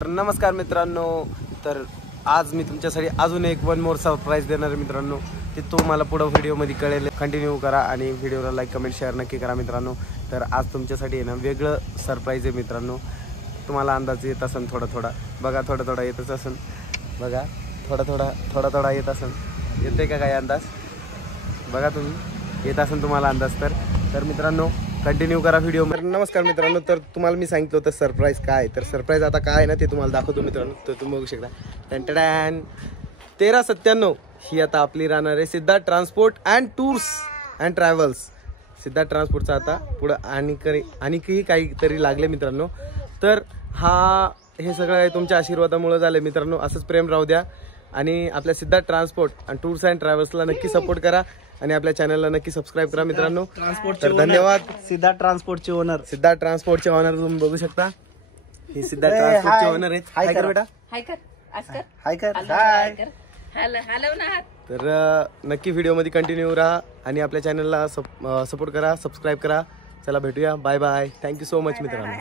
नमस्कार मित्रांनो, तर आज मी तुमच्यासाठी अजून एक वन मोर सरप्राईज देणार आहे मित्रांनो. ते तुम्हाला पुढे व्हिडिओमध्ये कळेल. कंटिन्यू करा आणि व्हिडिओला लाईक कमेंट शेअर नक्की करा मित्रांनो. तर आज तुमच्यासाठी आहे ना वेगळं सरप्राईज आहे मित्रांनो. तुम्हाला अंदाज येत असेल थोडा बघा, थोडा येतच असेल बघा, थोडा येत असेल. येते का काय अंदाज बघा तुम्ही, येत असेल तुम्हाला अंदाज. तर मित्रांनो कंटिन्यू करा व्हिडिओ. नमस्कार मित्रांनो, तर तुम्हाला मी सांगितलं होतं सरप्राईज काय. तर सरप्राईज आता काय आहे ना ते तुम्हाला दाखवतो मित्रांनो. तर तुम्ही बघू शकता 1397 ही आता आपली राहणार आहे Siddharth transport and tours and travels. Siddharth ट्रान्सपोर्टचा आता पुढं आणखी काहीतरी लागले मित्रांनो. तर हे सगळं काही तुमच्या आशीर्वादामुळे झालं मित्रांनो. असंच प्रेम राहू द्या आणि आपल्या सिद्धार्थ ट्रान्सपोर्ट आणि टूर्स अँड ट्रॅव्हल्सला नक्की सपोर्ट करा आणि आपल्या चॅनलला नक्की सबस्क्राईब करा मित्रांनो. तर धन्यवाद. सिद्धार्थ ट्रान्सपोर्टचे ओनर तुम्ही बघू शकता. हे सिद्धार्थ ट्रान्सपोर्टचे ओनर आहेत. हाय कर बेटा, हाय कर. तर नक्की व्हिडिओमध्ये कंटिन्यू राहा आणि आपल्या चॅनलला सपोर्ट करा, सबस्क्राईब करा. चला भेटूया, bye bye. Thank you so much मित्रांनो.